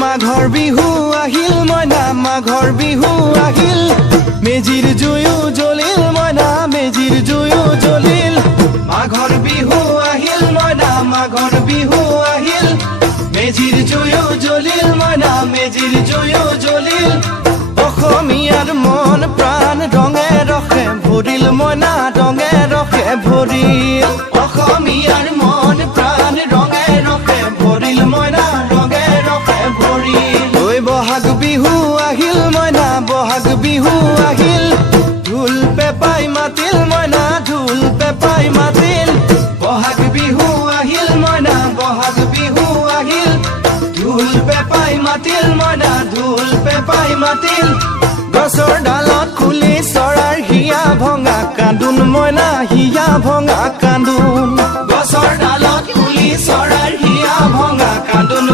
মাঘৰ বিহু আহিল মইনা মাঘৰ বিহু আহিল মেজিৰ জুয়ো জ্বলিল মইনা মেজিৰ জুয়ো জ্বলিল মাঘৰ বিহু আহিল মইনা মাঘৰ বিহু আহিল মেজিৰ জুয়ো জ্বলিল মইনা মেজিৰ জুয়ো জ্বলিল অসমীয়াৰ মন প্ৰাণ ৰঙে ৰখে ভৰিল মইনা ৰঙে ৰখে ভৰিল অসমীয়াৰ মন প্ৰাণ ৰঙে ৰখে ভৰিল মইনা ৰঙে ৰখে ভৰিল ঐ বহাগ বিহু আহিল মইনা বহাগ বিহু আহিল ঢোল পেপাই মাতিল মইনা ঢোল পেপাই মাতিল বহাগ বিহু আহিল মইনা বহাগ বিহু আহিল ঢোল পেপাই মাতিল মইনা ঢোল পেপাই মাতিল গছৰ ডালত খুলি চৰাৰ হিয়া ভঙা কান্দোন মইনা হিয়া ভঙা কান্দোন গছৰ ডালত খুলি চৰাৰ হিয়া ভঙা কান্দোন